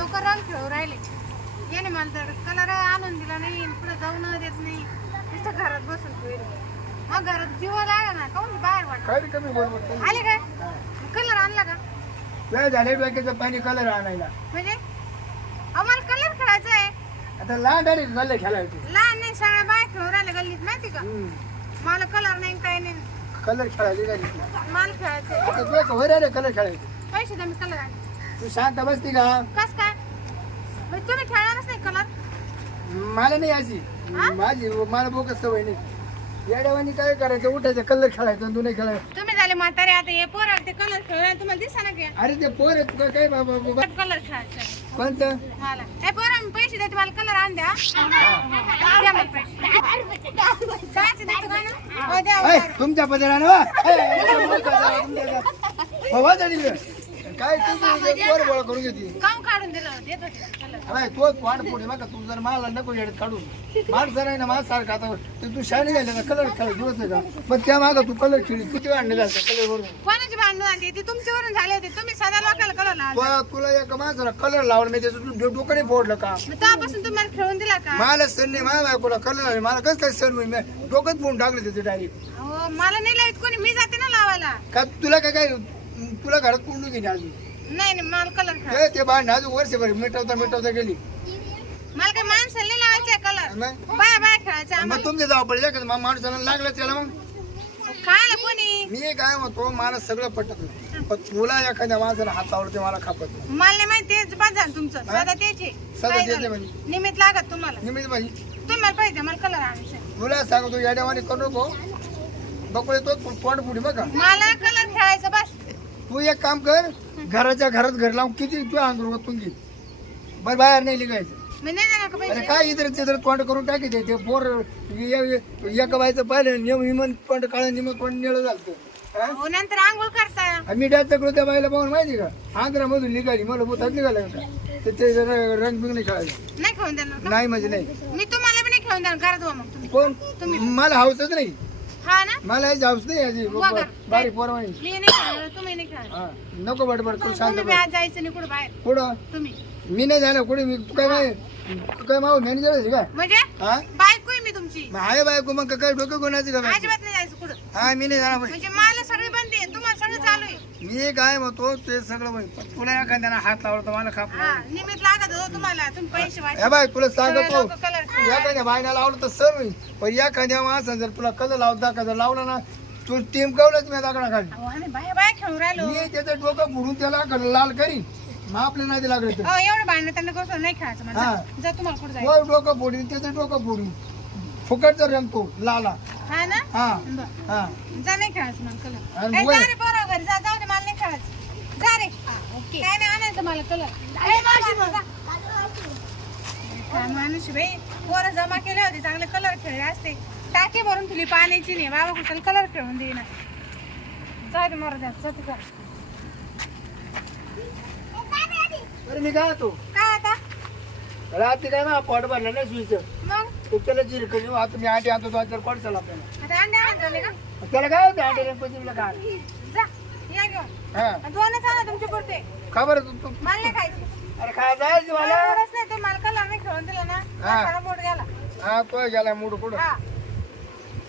लोक रंग खेळू राहिले. याने मला तर कलर आणून दिला नाही पुढे जाऊन देत नाही. नुसतं घरात बसून ठेवले मग घरात जीव लागा ना काऊन बाहेर वाटत? काय कमी आले काय? कलर आणला का? वेळ झाले डोक्याचं पाणी कलर आणायला. म्हणजे? आम्हाला कलर खेळायचा आहे. आता लहान डायरी कलर खेळायचे. लहान नाही सगळ्या बाहेर खेळून राहिले गल्लीत माहिती का? मला कलर नाही काय नाही. कलर खेळायचे का मला खेळायचं आता तुला खबर आहे कलर खेळायचे. पैसे द्या मी कलर आणले तू शांत बसती का कस काय? म्हणजे तुम्ही खेळणारच नाही कलर मला नाही अशी माझी मला बोकच सवय नाही. येड्यावानी काय करायचं? उठायचं कलर खेळायचं तू नाही खेळायचं. तुम्ही झाले म्हातारे आता हे पोर ते कलर खेळ तुम्हाला दिसा ना की? अरे ते पोर आहेत का? काय बाबा बाबा? कलर खेळायचा. कोणतं? मला. ए पोरं मी पैसे देते मला कलर आण द्या. द्या मला पैसे. कायचे देते का ना? हो, द्या, ऐ, वर. तुमच्या पदरानं वा ऐ, ऐ, तुमच्या- तुमच्या- हो, वा. काय गोळा करून घेते? काहून काढून दिलं देत होते कलर अरे तो वाट पुढे बघा तू जर मला नको येडत काढून. माणसं नाही ना माझ सारखा आता ते तू शाणी झाले ना कलर खेळ दिवस आहे का? पण त्या मागं तू कलर खेळली किती जायचं कलर कोणाची भांडणं झाली? ती तुमच्यावरून झाली होती. तुम्ही सदा लोकांना कलर लावला. तुला तुला एका माणसाला कलर लावला मी त्याचं तू डोकं नाही फोडलं का? मग तेव्हापासून तुम्हाला खेळून दिला का? मला सण नाही माझ्या बायकोला कलर लावले मला कसं काय सण होईल? मी डोकंच फोडून टाकलं त्याचं डायरेक्ट हो मला नाही लावत कोणी. मी जाते ना लावायला. का तुला काय काय तुला घरात कोंडून घेणे अजून? नाही नाही मला कलर ते- ते भांडण अजून वर्षभर मिटवता मिटवता गेली. मला काही माणसाला नाही लावायचे कलर मग? बाया बाया खेळायचे मग आम्हाला. तुमच्या जावं पडले का? लागलं त्याला मग? खायला कोणी? मी काय म्हणतो मला सगळं पटत नाही. पण तुला एखाद्या माणसाला हात लावलं ते मला खापत नाही. मला नाही माहिती तेच बस झालं तुमचं. सदा त्याचे सदा काय त्याचे झालं? म्हणजे. निमित्त लागत तुम्हाला. भाई तुम्ही मला पाहिजे मला कलर आणायचे. तुला सांगतो येड्यावानी करू नको. बकुळे तो तोंड पुढे बघा. मला कलर खेळायचा बस. तू एक काम कर घराच्या घरात घर लावून किती तू अंदर ओतून घे. बरं बाहेर नाही लिगायचं मी नाही देणार का अरे पैसे काय इतर तितर तोंड करून टाकायचे ते पोर एका बायचं पाहिलं निम हिमन तोंड काळ निम तोंड निळ झालं हो? नंतर आंघोळ करता. मी डायचं करू त्या बाईला पाहून माहिती का? आंध्रामधून निघाली मला भूतात निघालं का तर ते जरा रंग बिंग नाही खेळायचं नाही खेळून देणार का? नाही म्हणजे नाही. मी तुम्हाला बी नाही खेळून देणार घरात व्हा मग तुम्ही. कोण मला हाऊसच नाही. हा ना? मला हाऊस नाही वगैरे. बारीक पोरवाणी मी नाही खेळणार तुम्ही नाही खेळणार हा नको बडबड करू शांत तुम्ही बी आज जायचं नाही कुठं बाहेर. कुठं? तुम्ही. मी नाही जाणार कुठे मी काय माहिती काय माऊ मॅनेजर आहे का? म्हणजे? हा? बायको आहे मी तुमची. मग आहे बायको मग काय डोकं कोणाची का बायको? अजिबात नाही जायचं कुठं? हा मी नाही जाणार बाई. म्हणजे मला सगळे बंद आहे तुम्हाला सगळं चालू आहे. मी काय म्हणतो ते सगळं बाई. तुला एखाद्यानं हात लावला तर मला खाप हा निमित्त लागत हो तुम्हाला तुम्ही पैसे हे बाय तुला सांगतो. लोकं कलर खेळायला. एखाद्या बायला लावलं तर सर होईल. पण एखाद्या माणसानं जर तुला कलर लावता का जर लावला ना तू टीम कवलच मी दाखवणार खाली. अहो, आम्ही बाया बाया खेळून राहिलो. मी त्याचं डोकं फोडून त्याला लाल करीन. मग आपल्या नाही लागलं तर. एवढं भांडणं त्यांना कसं नाही खेळायचं मला हा. जा- जा तुम्हाला कुठं जायचं. वर डोकं फोडीन त्याचं डोकं फोडून फुकटचा रंग तो लाला. हा ना? हा. बरं. हा. जा नाही खेळायचं मला कलर. आणि ए, वर- जा रे पोरं घरी जा जाऊ दे मला नाही खेळायचं. जा रे. काय नाही आणायचं मला कलर. काय माणूस आहे बाई? पोरं जमा केले होते चांगले कलर खेळले असते. टाके भरून तुली पाण्याची नाही. बाबा कुठं कलर खेळून देईना. जा दे मरू द्या मी काय तो? काय आता? रात्री काय ना पोट भरलं नाही सुईचं. मग? तू त्याला जिर करू आता मी आधी आणतो दोन चार पड चला आपल्याला आता अंडे का? त्याला काय होतं काय? जा या घेऊन. हा. दोनच आणा तुमचे पुरते. खबर आहे तू तू- मला नाही खायचं. अरे काय जायचं मला एवढंच नाही ते मला कलर नाही खेळून दिलं ना हा. गेला. हा तो गेला मूड कुठं हा.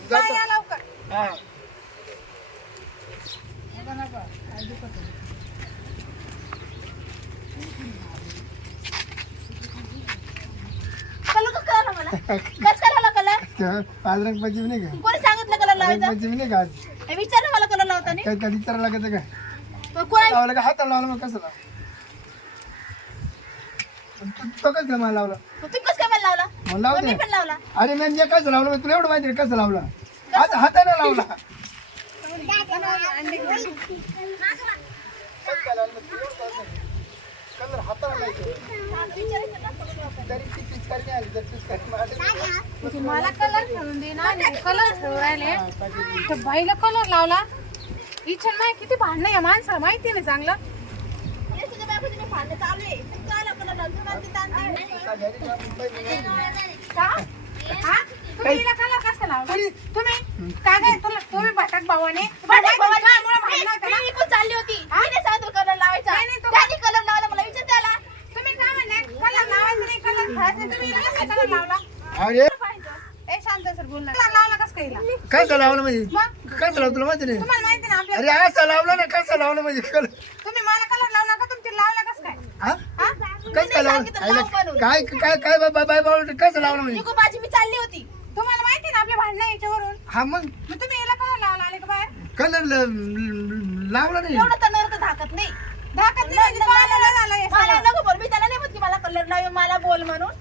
जा जातो या लवकर. हा. कलर कसं करायला मला? कसं करायला कलर? आज रंग पंचमी नाही का? कोणी सांगितलं कलर लावायचा? पंचमी नाही का आज? हे विचार ना मला कलर लावताना. काय कधी विचारायला लागत काय मग कोणा लावलं का? हाताला लावलं मग कसं लावलं तू कसं मला लावला? तुम्ही कसं काय मला लावला मग लावू मग मी दे. पण लावला? अरे मी जे कसं लावलं? तुला एवढं माहिती आहे कसं लावला? आज हाताने लावला. अंडे घेऊन. कलर हाताला लावायचं. तरी ती पिचकारी नाही आली, जर पिचकारी मारली- म्हणजे मला कलर खेळून दे ना कलर खेळून राहिले. तर बाईला कलर लावला. इच्छा नाही किती भांडणं या माणसाला माहिती नाही चांगलं? तुम्ही काय तुला तुम्ही भटक भावाने भटक चालली होती कलर लावायचा कलर लावला मला विचार तुम्ही काय नाही कलर शांत सर बोलला लावला? कसं लावलं काय म्हणजे काय लावलं तुला माहिती नाही? अरे असं लावलं ना कसं लावलं म्हणजे? कलर तुम्ही मला कसं काय लावलं आईला. काय काय काय बाय बाय बाय कसं लावलं म्हणजे माझी मी चालली होती. तुम्हाला माहिती ना आपले भांडणं याच्यावरून. हा मग? मग तुम्ही याला कलर लावला आले का बाहेर? कलर लावला नाही. एवढं तर नरक धाकत नाही. धाकत नाही म्हणजे झालं हे मला सगळं. नको बोल. मी त्याला नाही म्हणत की मला कलर लाव मला बोल म्हणून.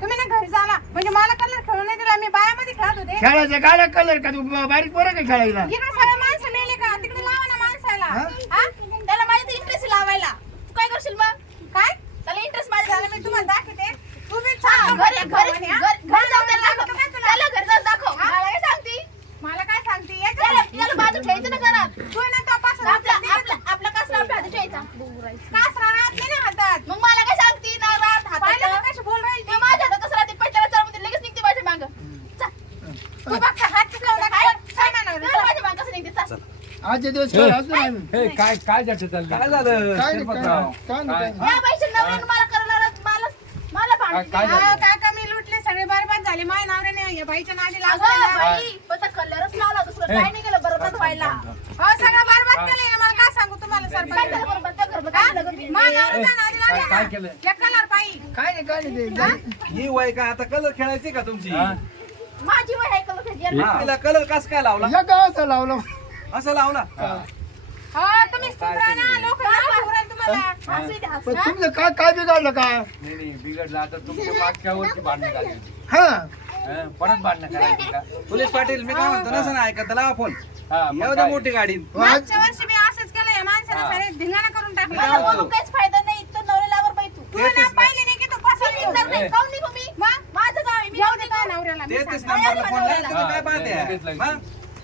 तुम्ही ना घरी झाला म्हणजे मला कलर खेळून नाही दिला. मी बायामध्ये खेळत होते. खेळायचा काला कलर का? तू बारीक पोरं काय खेळायला? इकडे माणसं मेले का? तिकडे लावा ना माणसाला. हा? हा? त्याला माझ्या इंटरेस्ट लावायला तू काय करशील मग काय त्याला इंटरेस्ट माझ्या झालं मी तुम्हाला दाखवते तू बी हा, छान घरी दाखव घरी म्हणे, हा? घरी घरी जाऊन त्याला दाखवतो दाखव काय तुला? त्याला घरी जाऊन दाखव मला काय सांगती मला काय सांगते त्याला याच्या त्याला बाजू ठेवायचं ना घरात तू ना तो पासून आपला आपला आपला कसला आपल्या हातात ठेवायचा कासरा राहत नाही ना हातात मग मला काय सांगती ना रात पाहिलं हातात का कशी बोल राहील ते माझ्या हातात कसं राहते पैशाला चालमध्ये लगेच निघते माझ्या मागं चल. तू बघ हात लावला काय? काय काय म्हणणार चल माझ्या मागं कसं निघते चल. आजच्या दिवस खेळ असतो ना आम्ही. हे काय काय चाललं काय झालं? काय नाही, काय शिरपतराव? नाही, काय नाही, काय? नाही. या बाईच्या नवऱ्यानं मला करायला मला मला भांडण काय दिलं. हा, काका मी लुटले सगळे बरबाद झाले. माझ्या नवऱ्याने या बाईच्या नादी अगं लागला बाई पण कलरच लावला दुसरं काय नाही केलं बरोबर व्हायला हो सगळं बरबाद केलंय ना. मला काय सांगू तुम्हाला काय सरपंच? केलं बरोबर त्या काय झालं गं? माझ्या नवऱ्याच्या नादी काय- लागला काय ना. केलं? या कलर पायी काय नाही काय नाही ते ही? वय का? आता कलर खेळायची का तुमची? हा? माझी वय आहे कलर. तिला कलर कस काय लावला? या लावलं. असं लावला. हो. तुम्ही सुधरा ना लोक तुम्हाला. पण तुमचं काय काय बिघडलं का? नाही नाही बिघडलं. आता तुमच्या भांडणं झाली होती. हा. हं, परत भांडणं करायची का? पोलीस पाटील मी काय म्हणतो नसं ऐकत लावा फोन. हा, मग काय? मोठी गाडी. मागच्या वर्षी मी असंच केलं या माणसाने. सारे धिंगाणा करून टाकला. मला बोलून काहीच फायदा नाही तो नवऱ्याला बाई तू. तू ना पाहिले नाही की तू मी पसंत निघणार नाही. ए. काऊन निघू मी? माझं गाव आहे मी जाऊ दे काय नवऱ्याला मी तेहतीस सांगते. नंबरला फोन लावला तुम्ही काय हा, लगेच पाहते लगेच. मग?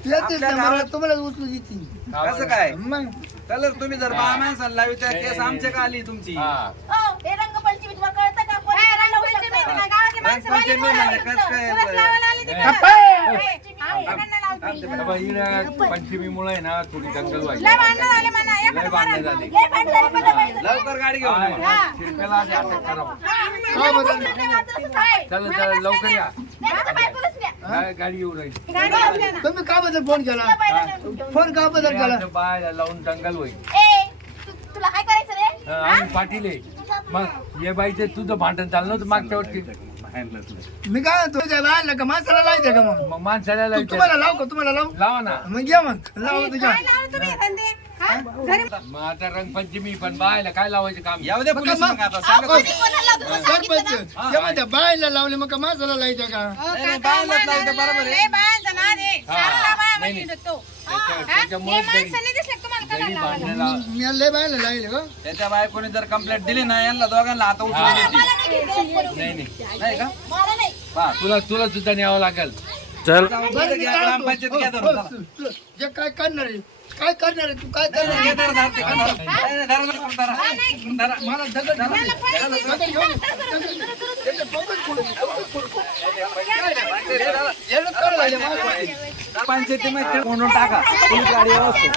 आपल्या गावात- तुम्हाला उचलू देते हा, कसं काय मग कलर तुम्ही जर बा माणसाला लावी तर नाही, केस आमच्या नाही. का आली तुमची हा. हो, हे रंगपंचमी तुम्हाला कळतं का कोण काय करायला लावू रंगपंचमी शकतं? आहे, गावातली माणसं रंगपंचमी वाली म्हणजे बोलावं कसं काय? लावायला आली ती हा, लावते. हे पंचमीमुळे आहे ना थोडी दंगल व्हायची लय भांडणं झाले म्हणा लय एखादं भांडणं मारा. झाली लय भांडण झाली मला बाई. लवकर गाडी घेऊन हा, या. हा, आधी अटक असं. चला चला लवकर या नाही गाडी येऊ राहील. तुम्ही का बद्दल फोन केला. फोन का बद्दल केला? आमच्या बायला लावून दंगल होईल. ए, तू- तुला काय करायचं रे? हा, आम्ही पाटील आहे. मग ये बाईचं तुझं भांडण चाललं नव्हतं मागच्या वर्षी. मी काय म्हणतो तुझ्या बाहेरला का माणसाला लावायचं का मग? मग माणसाला तू- लावायचं. तुम्हाला लाव का? तुम्हाला लाव? लावा ना. मग घ्या मग. लावा तुझ्या. काय लावलं तुम्ही धंदे? हा? घरी मग आता रंगपंचमी पण बायला काय लावायचं काम येऊ पोलीस मग आता अहो, सांगा कोणी कोणाला लावतो तुला सांगितलं ना? सरपंच त्या म्हणत्या बायला लावले मग का माणसाला लावायचं का नाही, नाही, काका, बायांनाच लावतं, मला बरोबर आहे. लय बायांचा नाद आहे. हा. सारखा बाया नाही, तो. त्याच्या-? त्याच्यामुळे दिसले का तुम्हाला मी लय बायला त्याच्या बायकोने जर कंप्लेंट दिली ना यांना दोघांना आता उचलून. मला नाही. नाही का मला नाही पहा. तुला तुला सुद्धा न्यावं लागेल जाऊ, बरं, मी काय हो, चला. हो, तू- जे काय करणार आहे काय करणार आहे तू काय करणार आहे? धरा, धरा, ते का, धरा. नाही, नाही, धरा, धरा, धरा. धरा. मला दगड दगड घेऊन ये. त्याच्या डोक्यात फोडू, डोक्यात फोडू. येडं करायला लागले मला. पंचायतीमध्ये कोंडून टाका पोलीस गाडी व्यवस्थित